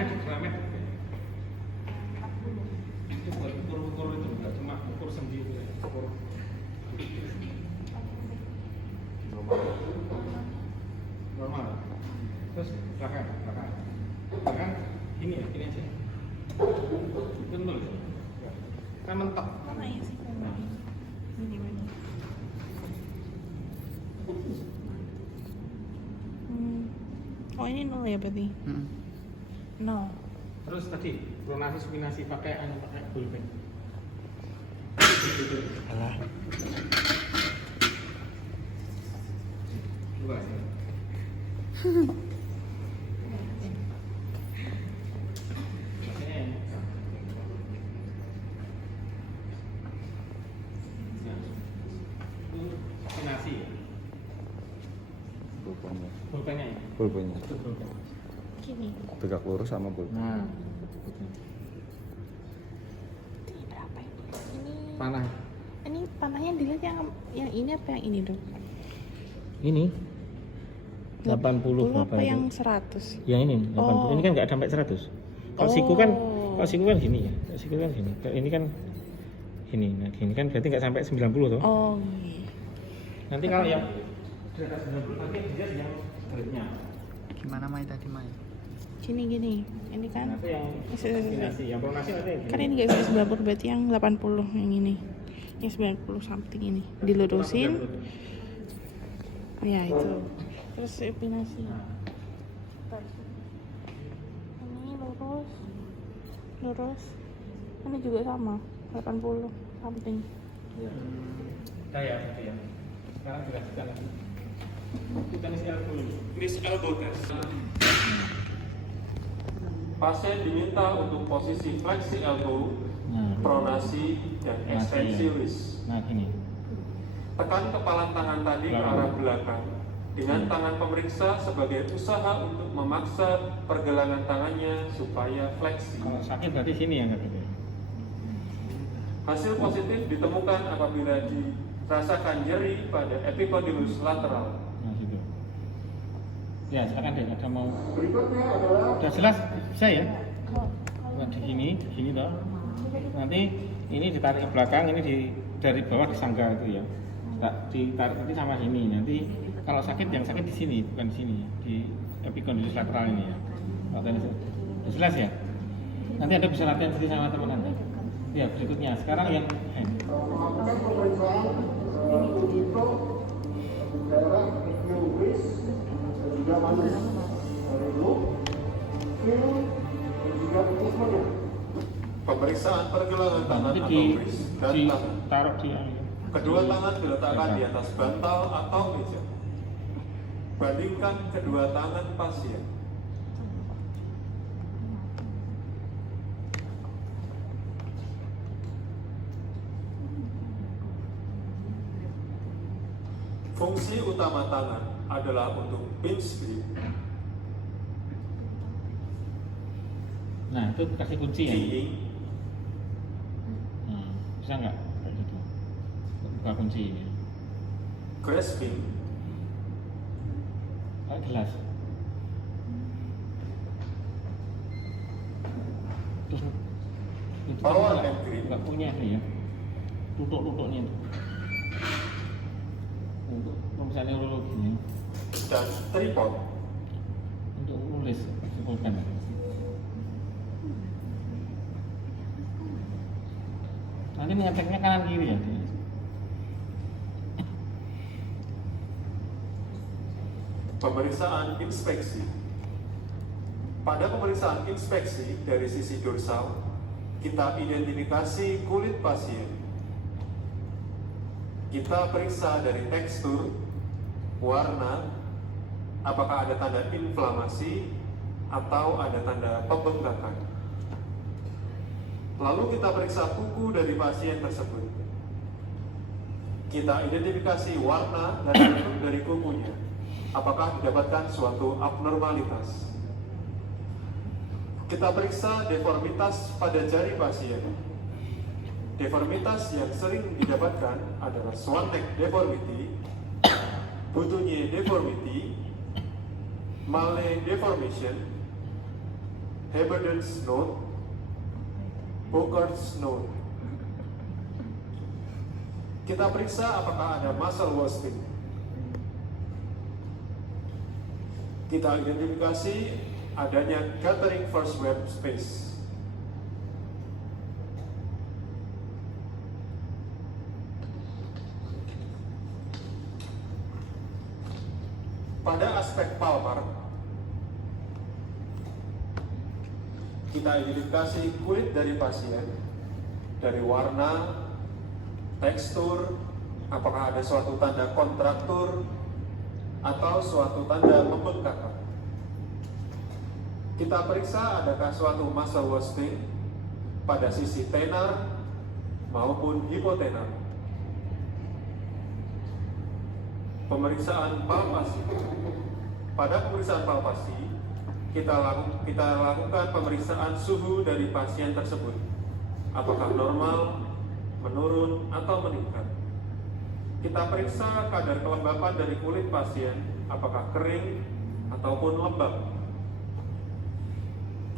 ada di Gramet. Itu buat ukur itu enggak cuma ukur sendi itu ya. Ukur normal. Terus belakang ini ya, ini aja. Betul ya. Kan mentok. Mana ya sih? Ini mana? Oh ini 0 ya berarti? 0. Terus tadi pronasi spinasi pakai bullpen. Alah. Coba sih. Spinasi ya. Pulpennya ya? Pulpennya. Itu pulpen. Gini. Tegak lurus sama pulpen. Nah, Ini berapa ini? Ini panah. Ini panahnya dilihat yang ini apa yang ini dong? Ini 80 apa berapa yang itu? 100? Yang ini 80. Oh. Ini kan nggak sampai 100. Kalau siku kan gini ya. Kalau siku kan gini. Kalau ini kan gini. Nah, gini kan berarti nggak sampai 90 tuh. Oh iya. Nanti kalau yang di atas 90 nanti dia yang beratnya. Gimana Mai tadi Mai? Gini. Ini kan Nanti yang spinasi, yang pronasi nanti. kan ini nggak bisa 90 berarti yang 80 yang ini. Yang 90 something ini dilurusin. Ya itu. Terus spinasi. Ini lurus. Ini juga sama 80 something. Ya. Kayak gitu ya. Sekarang jelaskan lagi. Tenis elbow dulu. Tenis elbow test. Pasien diminta untuk posisi fleksi elbow, Nah, pronasi, dan ekstensi ya. wrist. Nah gini. Tekan kepalan tangan tadi ke arah belakang dengan tangan pemeriksa sebagai usaha untuk memaksa pergelangan tangannya supaya fleksi. Kalau sakit berarti sini yang nggak gitu. Hasil positif ditemukan apabila dirasakan nyeri pada epicondylus lateral. Nah situ. Ya silakan deh. Ada mau? Berikutnya adalah Udah jelas bisa ya? Nah, di sini toh. Nanti ini ditarik ke belakang, ini dari bawah disangga itu ya. Ditarik nanti sama sini. Nanti kalau sakit yang sakit di sini, bukan di sini, di epicondylus lateral ini ya. Udah jelas ya? Nanti Anda bisa latihan sendiri sama teman Anda. Ya, berikutnya. Sekarang yang hand. melakukan pemeriksaan untuk daerah wrist dan juga manus dari loop, feel, dan juga movement. Pemeriksaan pergelangan tangan Nanti atau wrist dan tangan. ditaruh di Kedua tangan diletakkan di atas bantal atau meja. Bandingkan kedua tangan pasien. Fungsi utama tangan adalah untuk pinch grip, Nah, itu kasih kunci ya. keying, Nah, bisa nggak kayak gitu? Buka kunci ya. grasping, Kayak gelas. Terus itu Power kan and grip. nggak punya ini ya. Tutuk-tutuknya itu. Untuk misalnya neurologi ini, dan tripod. untuk nulis pulpen. Nanti ngeceknya kanan kiri ya. Pemeriksaan inspeksi. Pada pemeriksaan inspeksi dari sisi dorsal, kita identifikasi kulit pasien. Kita periksa dari tekstur, warna, apakah ada tanda inflamasi atau ada tanda pembengkakan. Lalu kita periksa kuku dari pasien tersebut. Kita identifikasi warna dan bentuk dari kukunya. Apakah didapatkan suatu abnormalitas? Kita periksa deformitas pada jari pasien. Deformitas yang sering didapatkan adalah swan neck deformity, boutonniere deformity, Mallet deformation, Heberden's node, Burkhart's node. Kita periksa apakah ada muscle wasting. Kita identifikasi adanya gathering first web space. Pada aspek palpar, kita identifikasi kulit dari pasien, dari warna, tekstur, apakah ada suatu tanda kontraktur atau suatu tanda pembengkakan. Kita periksa adakah suatu muscle wasting pada sisi tenar maupun hipotenar. Pemeriksaan palpasi. Pada pemeriksaan palpasi, kita lakukan pemeriksaan suhu dari pasien tersebut. Apakah normal, menurun, atau meningkat. Kita periksa kadar kelembapan dari kulit pasien, apakah kering ataupun lembab.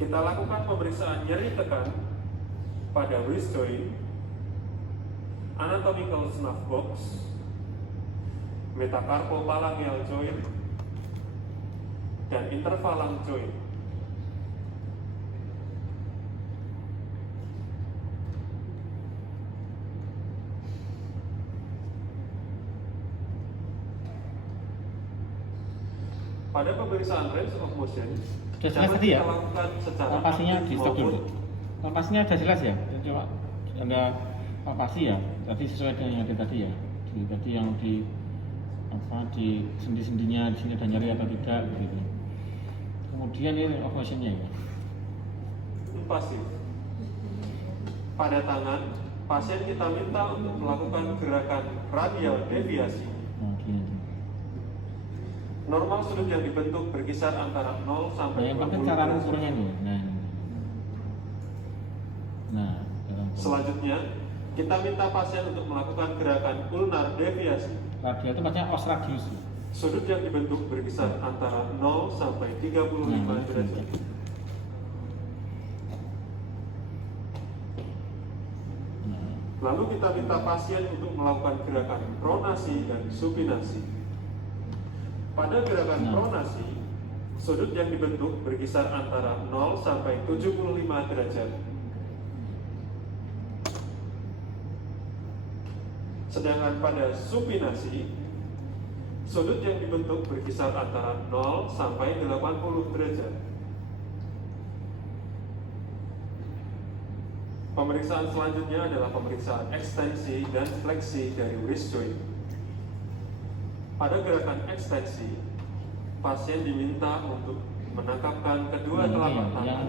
Kita lakukan pemeriksaan nyeri tekan pada wrist joint, anatomical snuff box, metacarpophalangeal joint, dan interphalang joint. Pada pemeriksaan range of motion, sudah jelas tadi ya? kita lakukan secara Palpasinya aktif di stop dulu. maupun Palpasinya sudah jelas ya? Coba ada palpasi ya? Tadi sesuai dengan yang tadi ya? Tadi yang di di sendi-sendinya di sini ada nyeri atau tidak gitu. Kemudian ini motionnya ya. pasif. Pada tangan, pasien kita minta untuk melakukan gerakan radial deviasi. Nah, gini. Normal sudut yang dibentuk berkisar antara 0 Nah, sampai yang penting 20 cara derajat. ukurnya nih. Nah, ini. Nah, Selanjutnya, kita minta pasien untuk melakukan gerakan ulnar deviasi. radial itu maksudnya os radius. Sudut yang dibentuk berkisar antara 0 sampai 35 derajat. Lalu kita minta pasien untuk melakukan gerakan pronasi dan supinasi. Pada gerakan pronasi, sudut yang dibentuk berkisar antara 0 sampai 75 derajat. Sedangkan pada supinasi, sudut yang dibentuk berkisar antara 0 sampai 80 derajat. Pemeriksaan selanjutnya adalah pemeriksaan ekstensi dan fleksi dari wrist joint. Pada gerakan ekstensi, pasien diminta untuk menangkapkan kedua telapak tangan.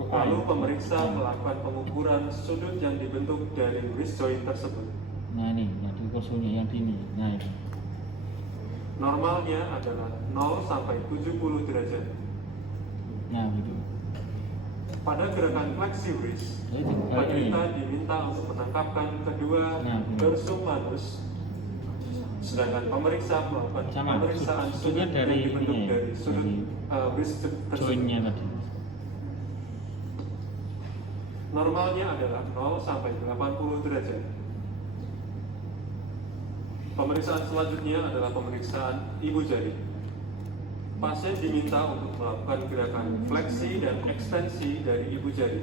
Lalu pemeriksa melakukan pengukuran sudut yang dibentuk dari wrist joint tersebut. Nah ini, yang diukur suhunya yang ini. Nah ini. Normalnya adalah 0 sampai 70 derajat. Nah gitu. Pada gerakan fleksi wrist, penderita diminta untuk menangkapkan kedua dorsum manus, sedangkan pemeriksa melakukan pemeriksaan sudut yang dibentuk dari sudut wrist tersebut. Jointnya tadi. Normalnya adalah 0 sampai 80 derajat. Pemeriksaan selanjutnya adalah pemeriksaan ibu jari. Pasien diminta untuk melakukan gerakan fleksi dan ekstensi dari ibu jari.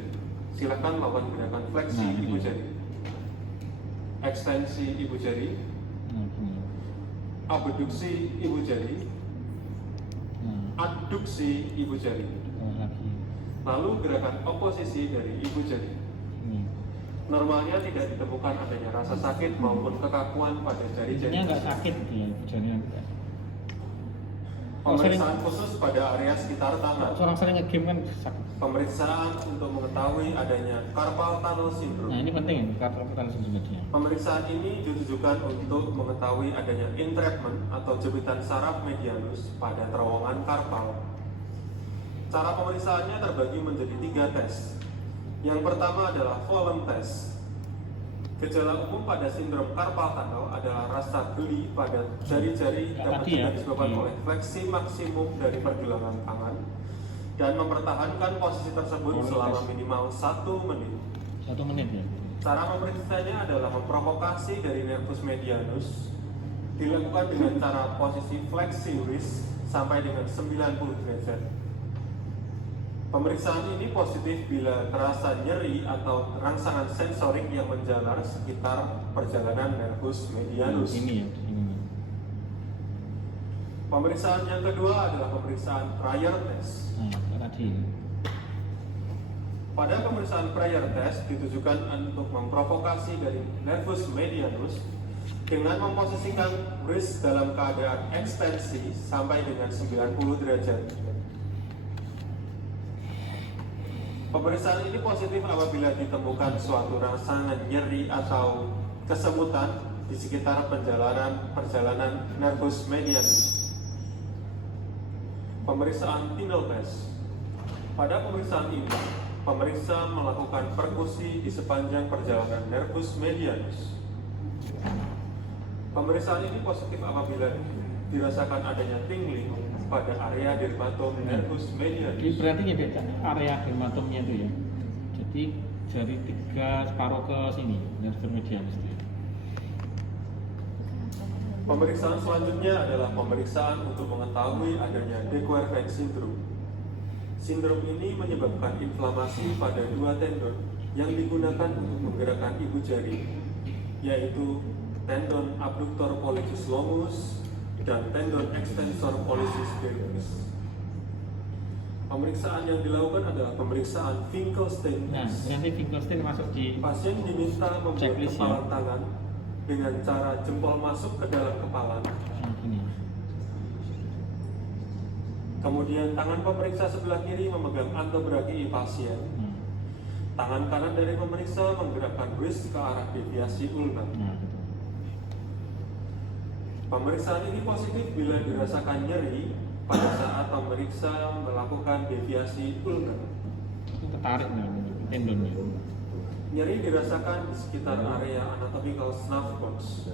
Silakan lakukan gerakan fleksi ibu jari, ekstensi ibu jari, abduksi ibu jari, adduksi ibu jari. Lalu gerakan oposisi dari ibu jari. Normalnya tidak ditemukan adanya rasa sakit maupun kekakuan pada jari-jari. Ini nggak sakit gitu ya, jarinya enggak. Pemeriksaan khusus pada area sekitar tangan. Orang sering nge-game kan sakit. Pemeriksaan untuk mengetahui adanya carpal tunnel syndrome. Nah ini penting, carpal tunnel syndrome dia. Pemeriksaan ini ditujukan untuk mengetahui adanya entrapment atau jepitan saraf medianus pada terowongan karpal. Cara pemeriksaannya terbagi menjadi 3 tes. Yang pertama adalah Follen test. Gejala umum pada sindrom carpal tunnel adalah rasa geli pada jari-jari dapat juga disebabkan oleh fleksi maksimum dari pergelangan tangan, dan mempertahankan posisi tersebut selama minimal 1 menit. 1 menit ya. Cara memeriksanya adalah memprovokasi dari nervus medianus, dilakukan dengan cara posisi fleksi wrist sampai dengan 90 derajat. Pemeriksaan ini positif bila terasa nyeri atau rangsangan sensorik yang menjalar sekitar perjalanan nervus medianus. Ini ya, ini. Pemeriksaan yang kedua adalah pemeriksaan prior test. Nah, tadi. Pada pemeriksaan prior test ditujukan untuk memprovokasi dari nervus medianus dengan memposisikan wrist dalam keadaan ekstensi sampai dengan 90 derajat. Pemeriksaan ini positif apabila ditemukan suatu rangsangan nyeri atau kesemutan di sekitar perjalanan nervus medianus. Pemeriksaan Tinel test. Pada pemeriksaan ini, pemeriksa melakukan perkusi di sepanjang perjalanan nervus medianus. Pemeriksaan ini positif apabila dirasakan adanya tingling pada area dermatom nervus medianus. Jadi berarti ya beda area dermatomnya itu ya. Jadi jari 3 separuh ke sini, nervus medianus itu. Pemeriksaan selanjutnya adalah pemeriksaan untuk mengetahui adanya de Quervain syndrome. Sindrom ini menyebabkan inflamasi pada 2 tendon yang digunakan untuk menggerakkan ibu jari, yaitu tendon abductor pollicis longus dan tendon extensor pollicis brevis. Pemeriksaan yang dilakukan adalah pemeriksaan Finkelstein Nah, test. nanti Finkelstein masuk di Pasien diminta membuat checklist ya. kepalan tangan dengan cara jempol masuk ke dalam kepala. ini. Kemudian tangan pemeriksa sebelah kiri memegang antebrachiii pasien. Tangan kanan dari pemeriksa menggerakkan wrist ke arah deviasi ulna. Nah, gitu. Pemeriksaan ini positif bila dirasakan nyeri pada saat pemeriksa melakukan deviasi ulna. Itu ketarik nih tendonnya. Nyeri dirasakan di sekitar area anatomical snuff box.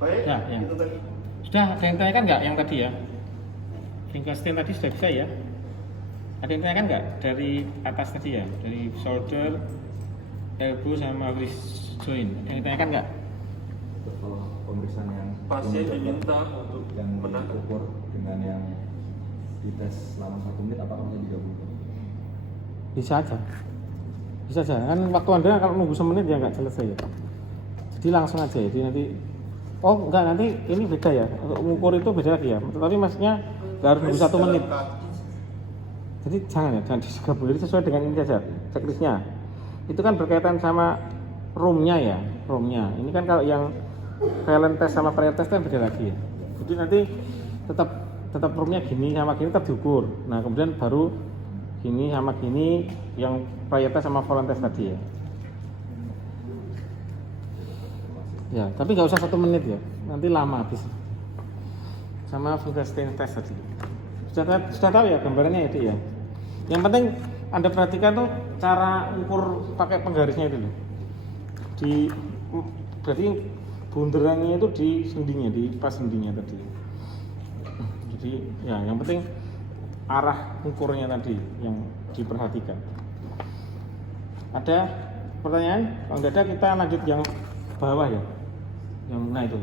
Baik, Ya, ya. itu tadi. Sudah ada yang tanyakan nggak yang tadi ya? Finkelstein tadi sudah bisa ya? Ada yang tanyakan nggak dari atas tadi ya? Dari shoulder, elbow sama wrist joint. Ada yang ditanyakan nggak? Kalau pemeriksaan yang Pasien diminta untuk yang menangkap. ukur dengan yang dites selama 1 menit, apakah bisa digabungkan? Bisa aja. Bisa aja. Kan waktu Anda kalau nunggu semenit ya nggak selesai ya. Jadi langsung aja. Jadi nanti enggak, nanti ini beda ya. Untuk mengukur itu beda lagi ya. Tapi maksudnya nggak harus nunggu 1 menit. Jadi jangan digabung. Jadi sesuai dengan ini saja checklistnya. Itu kan berkaitan sama roomnya ya, roomnya. Ini kan kalau yang valent test sama prior test kan beda lagi ya. Jadi nanti tetap roomnya gini sama gini tetap diukur. Nah kemudian baru gini sama gini yang prior test sama valent test tadi ya. Ya, tapi nggak usah 1 menit ya, nanti lama habis. Sama Finkelstein test tadi. Sudah tahu ya gambarannya itu ya. Yang penting Anda perhatikan tuh cara ukur pakai penggarisnya itu loh. Berarti bunderannya itu di sendinya, di pas sendinya tadi. Jadi ya yang penting arah ukurnya tadi yang diperhatikan. Ada pertanyaan? Kalau nggak ada kita lanjut yang bawah ya. Yang nah itu.